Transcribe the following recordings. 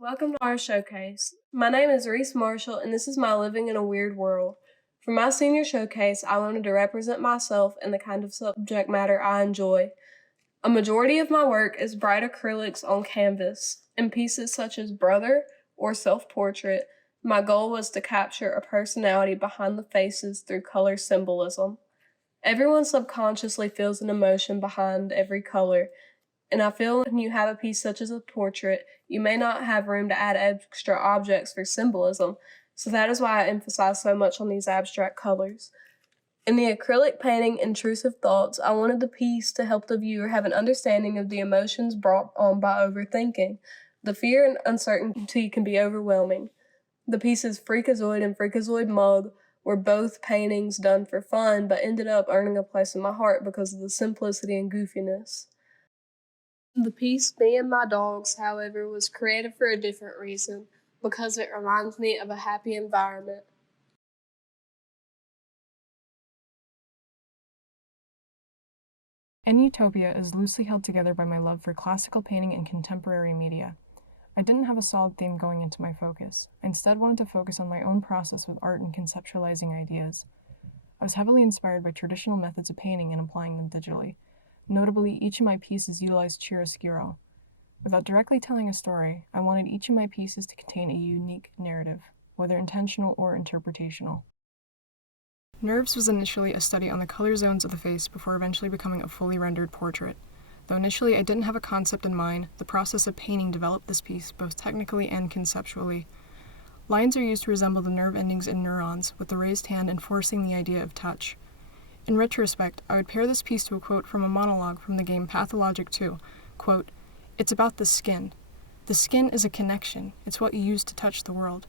Welcome to our showcase. My name is Reese Marshall, and this is my Living in a Weird World. For my senior showcase, I wanted to represent myself and the kind of subject matter I enjoy. A majority of my work is bright acrylics on canvas. In pieces such as Brother or Self-Portrait, my goal was to capture a personality behind the faces through color symbolism. Everyone subconsciously feels an emotion behind every color, and I feel when you have a piece such as a portrait, you may not have room to add extra objects for symbolism, so that is why I emphasize so much on these abstract colors. In the acrylic painting Intrusive Thoughts, I wanted the piece to help the viewer have an understanding of the emotions brought on by overthinking. The fear and uncertainty can be overwhelming. The pieces Freakazoid and Freakazoid Mug were both paintings done for fun, but ended up earning a place in my heart because of the simplicity and goofiness. The piece Me and My Dogs, however, was created for a different reason, because it reminds me of a happy environment. In Utopia is loosely held together by my love for classical painting and contemporary media. I didn't have a solid theme going into my focus. I instead wanted to focus on my own process with art and conceptualizing ideas. I was heavily inspired by traditional methods of painting and applying them digitally. Notably, each of my pieces utilized chiaroscuro. Without directly telling a story, I wanted each of my pieces to contain a unique narrative, whether intentional or interpretational. Nerves was initially a study on the color zones of the face before eventually becoming a fully rendered portrait. Though initially I didn't have a concept in mind, the process of painting developed this piece both technically and conceptually. Lines are used to resemble the nerve endings in neurons, with the raised hand enforcing the idea of touch. In retrospect, I would pair this piece to a quote from a monologue from the game Pathologic 2, quote, "It's about the skin. The skin is a connection. It's what you use to touch the world.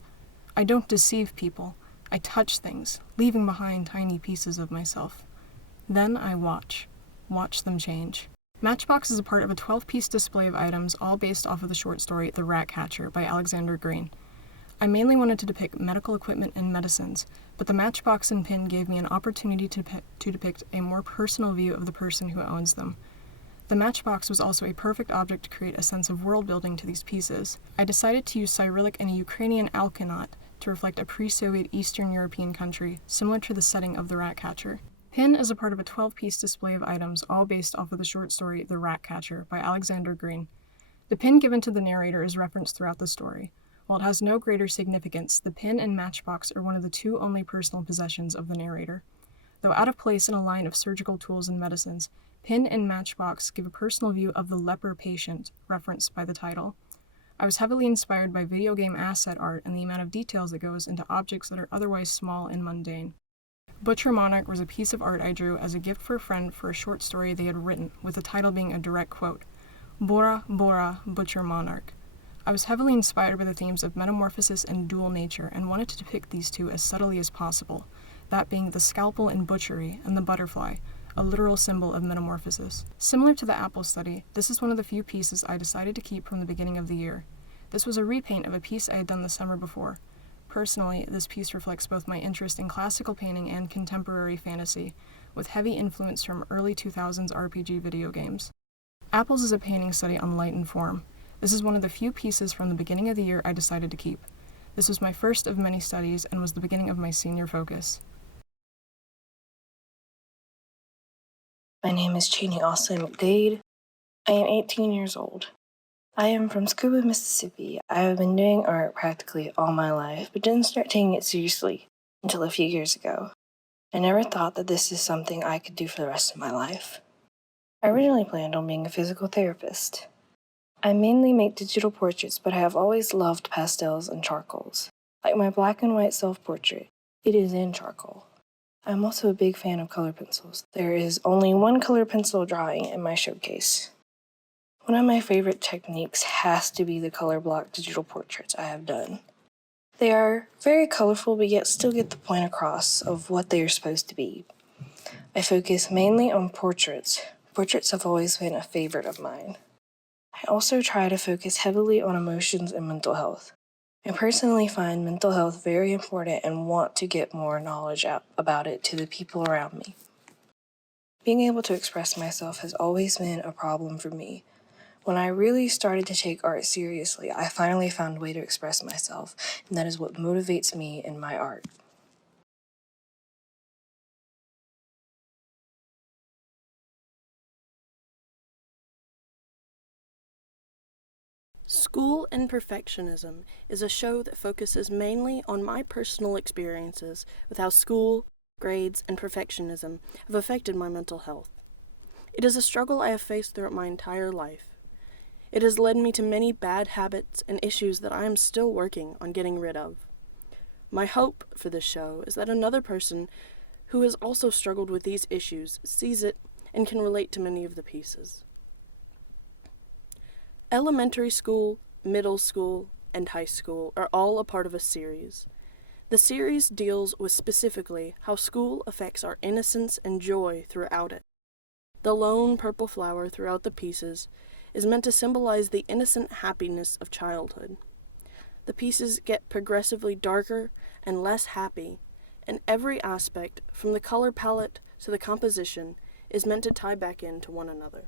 I don't deceive people. I touch things, leaving behind tiny pieces of myself. Then I watch them change." Matchbox is a part of a 12-piece display of items, all based off of the short story The Rat Catcher by Alexander Green. I mainly wanted to depict medical equipment and medicines, but the matchbox and pin gave me an opportunity to depict a more personal view of the person who owns them. The matchbox was also a perfect object to create a sense of world building to these pieces. I decided to use Cyrillic and a Ukrainian alkanot to reflect a pre-Soviet Eastern European country, similar to the setting of The Rat Catcher. Pin is a part of a 12-piece display of items, all based off of the short story The Rat Catcher by Alexander Green. The pin given to the narrator is referenced throughout the story. While it has no greater significance, the pin and matchbox are one of the two only personal possessions of the narrator. Though out of place in a line of surgical tools and medicines, pin and matchbox give a personal view of the leper patient, referenced by the title. I was heavily inspired by video game asset art and the amount of details that goes into objects that are otherwise small and mundane. Butcher Monarch was a piece of art I drew as a gift for a friend for a short story they had written, with the title being a direct quote, "Bora Bora Butcher Monarch." I was heavily inspired by the themes of metamorphosis and dual nature and wanted to depict these two as subtly as possible, that being the scalpel in butchery and the butterfly, a literal symbol of metamorphosis. Similar to the apple study, this is one of the few pieces I decided to keep from the beginning of the year. This was a repaint of a piece I had done the summer before. Personally, this piece reflects both my interest in classical painting and contemporary fantasy, with heavy influence from early 2000s RPG video games. Apples is a painting study on light and form. This is one of the few pieces from the beginning of the year I decided to keep. This was my first of many studies and was the beginning of my senior focus. My name is Chaney also McDade. I am 18 years old. I am from Scuba, Mississippi. I have been doing art practically all my life, but didn't start taking it seriously until a few years ago. I never thought that this is something I could do for the rest of my life. I originally planned on being a physical therapist. I mainly make digital portraits, but I have always loved pastels and charcoals. Like my black and white self-portrait, it is in charcoal. I'm also a big fan of color pencils. There is only one color pencil drawing in my showcase. One of my favorite techniques has to be the color block digital portraits I have done. They are very colorful, but yet still get the point across of what they are supposed to be. I focus mainly on portraits. Portraits have always been a favorite of mine. I also try to focus heavily on emotions and mental health. I personally find mental health very important and want to get more knowledge about it to the people around me. Being able to express myself has always been a problem for me. When I really started to take art seriously, I finally found a way to express myself, and that is what motivates me in my art. School and Perfectionism is a show that focuses mainly on my personal experiences with how school, grades, and perfectionism have affected my mental health. It is a struggle I have faced throughout my entire life. It has led me to many bad habits and issues that I am still working on getting rid of. My hope for this show is that another person who has also struggled with these issues sees it and can relate to many of the pieces. Elementary school, middle school, and high school are all a part of a series. The series deals with specifically how school affects our innocence and joy throughout it. The lone purple flower throughout the pieces is meant to symbolize the innocent happiness of childhood. The pieces get progressively darker and less happy, and every aspect, from the color palette to the composition, is meant to tie back into one another.